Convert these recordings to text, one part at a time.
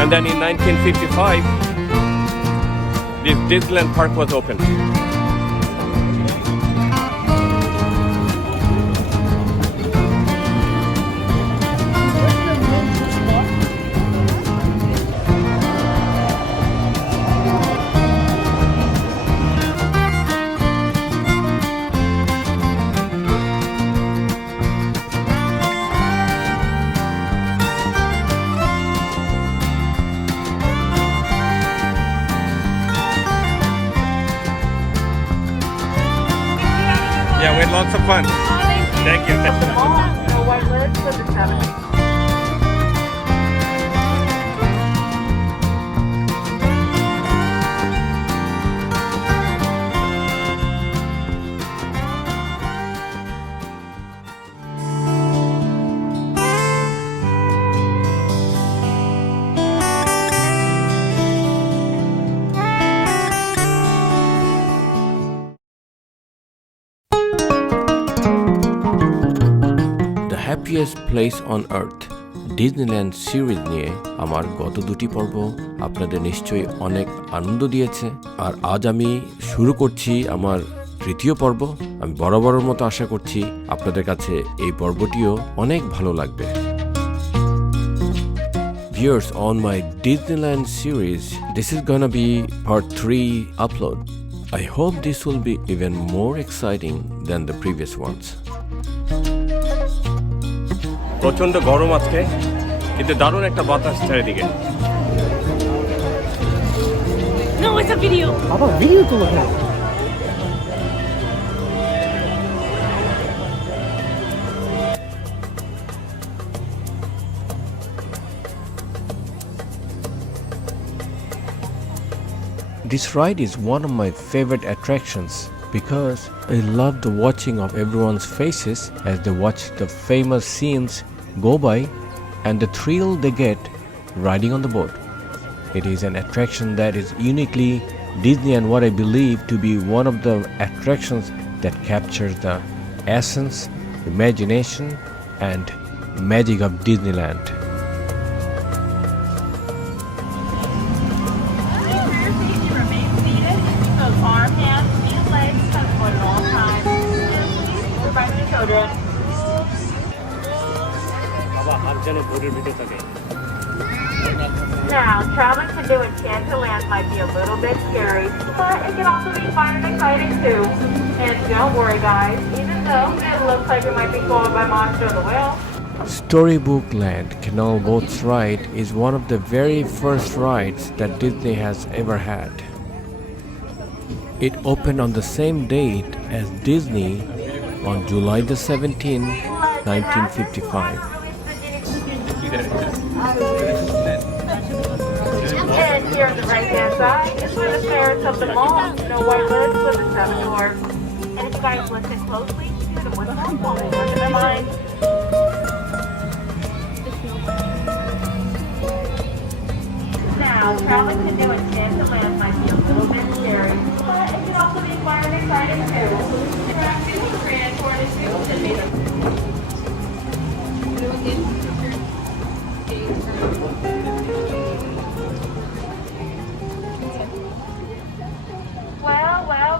And then in 1955, this Disneyland Park was opened. Yeah, we had lots of fun. Thank you. No white lids for the 70s. Happiest Place on Earth Disneyland series নিয়ে আমার গত দুটি পর্ব আপনাদের নিশ্চয়ই অনেক আনন্দ দিয়েছে আর আজ আমি শুরু করছি আমার তৃতীয় পর্ব আমি বরাবরের মতো আশা করছি আপনাদের কাছে এই পর্বটিও অনেক ভালো লাগবে Viewers on my Disneyland series this is gonna be part 3 upload I hope this will be even more exciting than the previous ones প্রচন্ড গরম আজকে কিন্তু দারুণ একটা বাতাস চারিদিকে No, it's a video. আবার ভিডিও তো বলে This ride is one of my favorite attractions because I love the watching of everyone's faces as they watch the famous scenes go by and the thrill they get riding on the boat. It is an attraction that is uniquely Disney and what I believe to be one of the attractions that captures the essence, imagination and magic of Disneyland. Now, traveling to New Enchanted might be a little bit scary, but it can also be fun and exciting too. And don't worry guys, even though it looks like it might be followed by Monster the Whale. Storybook Land Canal Boats Ride is one of the very first rides that Disney has ever had. It opened on the same date as Disney on July the 17th, 1955. And here on the right hand side is where the parents of the mall, no white lids for the 7 doors. And if you guys listen closely, hear the whistle falling onto their minds. Now, traveling to New Enchanted might be a little bit scary, but it can also be fun and exciting too. Interactive, creative, and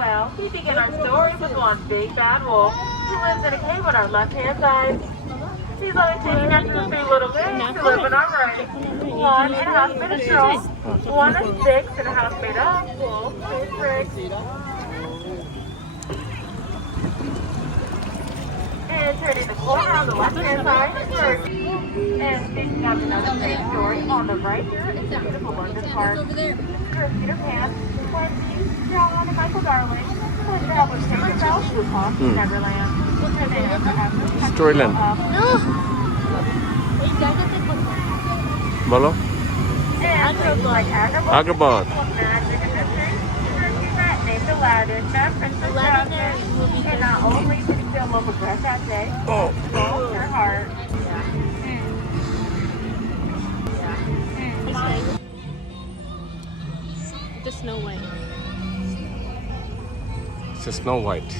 Well, we begin our story with one big bad wolf who lives in a cave on our left-hand side. He's always taking after the 3 little pigs who live in our right. One in a house made of straw, one of 6 in a house made of wolf, bricks. And turning the corner on the left-hand side is birds. And speaking of another great story, on the right here is the beautiful London Park. Here's Peter Pan, Wendy, John, and Michael Darling. And travelers Tinkerbell, Shoopon, Neverland. Storyland. Bolo? And like Agrabah. Magic and Mystery. Named Aladdin, met Princess Jasmine. And not only did he feel love with breath that day, Oh. her heart. The Snow White. It's a Snow White.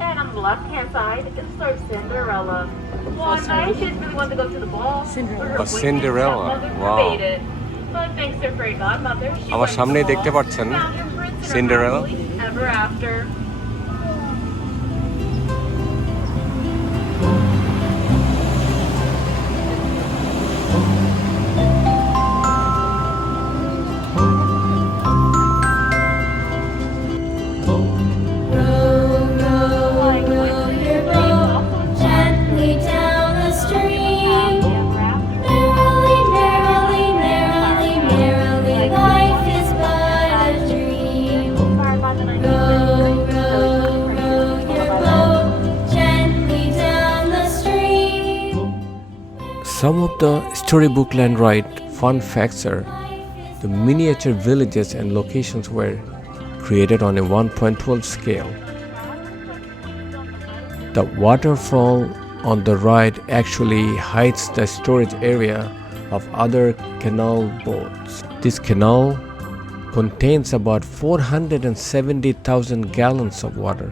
And on the the left-hand side is for Cinderella. One night, she really wanted to go to the ball. A Cinderella, wow. But thanks to her fairy godmother, she আমার went সামনেই to the দেখতে ball, পাচ্ছেন found her prince and Cinderella. happily ever after. Gently down the stream. Merrily, merrily, merrily, merrily, life is but a dream. Row, row, row your boat gently down the stream. Some of the Storybook Land Ride fun facts are the miniature villages and locations were created on a 1.12 scale. The waterfall on the ride actually hides the storage area of other canal boats. This canal contains about 470,000 gallons of water.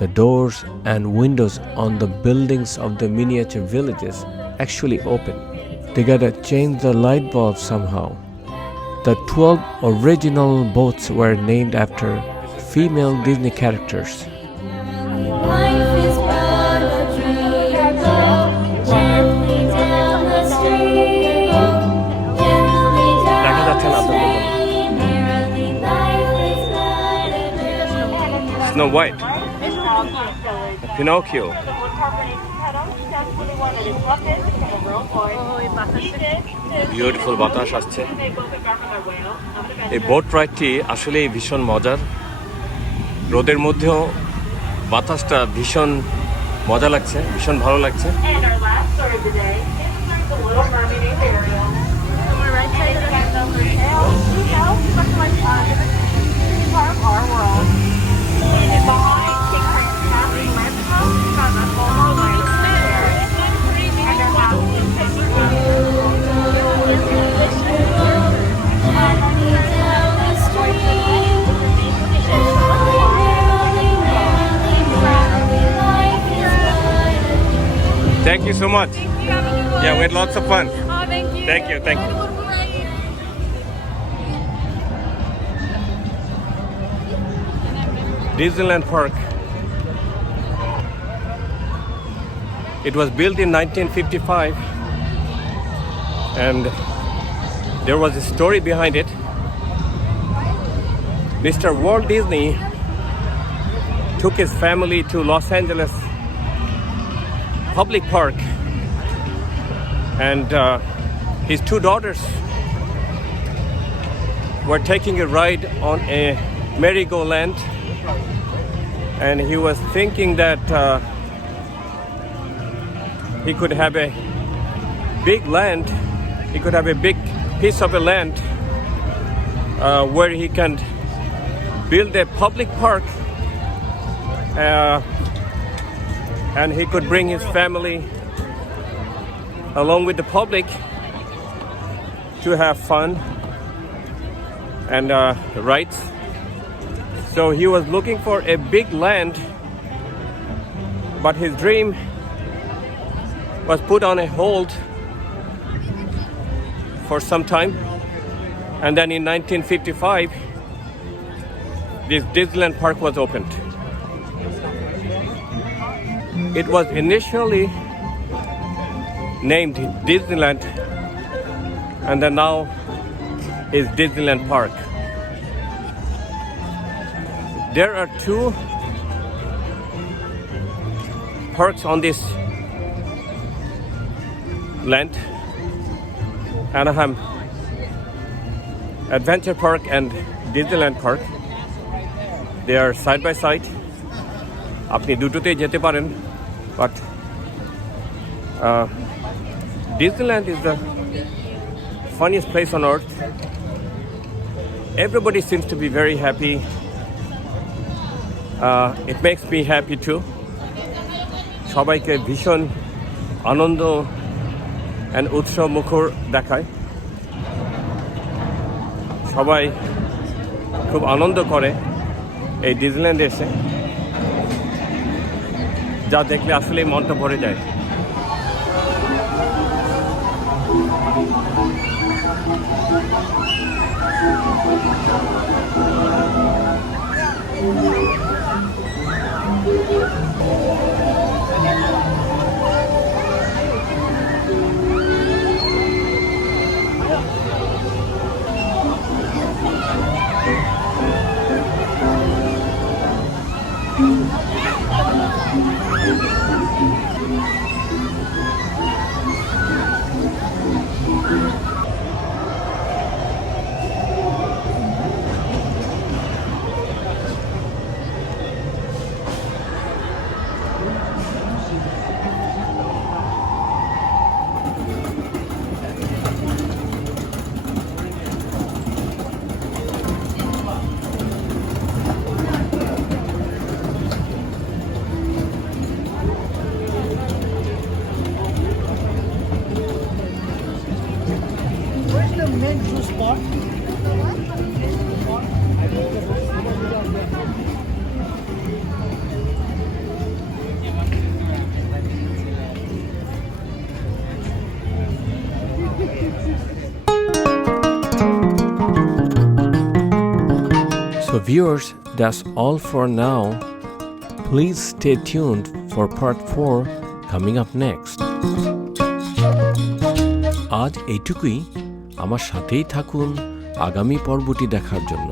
The doors and windows on the buildings of the miniature villages actually open. They gotta change the light bulb somehow. The 12 original boats were named after female Disney characters. Life is but a dream. Gently down the stream. Gently down the stream. Merrily, life is but a dream. Snow White, It's all good village. Pinocchio. The woodcarver named Pedro, that's really one that is bucket from a girl boy. He did this. Beautiful বাতাস আসছে। They both are from their whale. I'm gonna এই boat রাইডটি আসলেই ভীষণ মজার। রোদের মধ্যেও বাতাসটা ভীষণ মজা লাগছে, ভীষণ ভালো লাগছে। And our last story of the day is like the Little Mermaid named Ariel. On the right side of the tail, she tells much like part of our world. And behind King Prince's castle, Mexico, we found a former land there. And their house is Gently down the stream. Merrily, merrily, merrily, life is but a dream. Thank you so much. Yeah, we had lots of fun. Oh, thank you. Thank you, thank you. Disneyland Park. It was built in 1955 and there was a story behind it. Mr. Walt Disney took his family to Los Angeles public park and his two daughters were taking a ride on a merry-go-land and he was thinking that he could have a big land, he could have a big piece of a land where he can build a public park and he could bring his family along with the public to have fun and rides. So he was looking for a big land, but his dream was put on a hold for some time. And then in 1955, this Disneyland Park was opened. It was initially named Disneyland and then now is Disneyland Park. There are two parks on this land, Anaheim Adventure Park and Disneyland Park. They are side by side. আপনি দুটোতেই যেতে পারেন, but Disneyland is the funniest place on earth. Everybody seems to be very happy. It makes me happy too. সবাইকে ভীষণ আনন্দ and উৎসব মুখর দেখায়। সবাই খুব আনন্দ করে এই ডিজনিল্যান্ডে এসে। যা দেখলে আসলেই মনটা ভরে যায়। Where's the main juice spot? So viewers, that's all for now. Please stay tuned for part 4 coming up next. আজ এইটুকুই, আমার সাথেই থাকুন আগামী পর্বটি দেখার জন্য।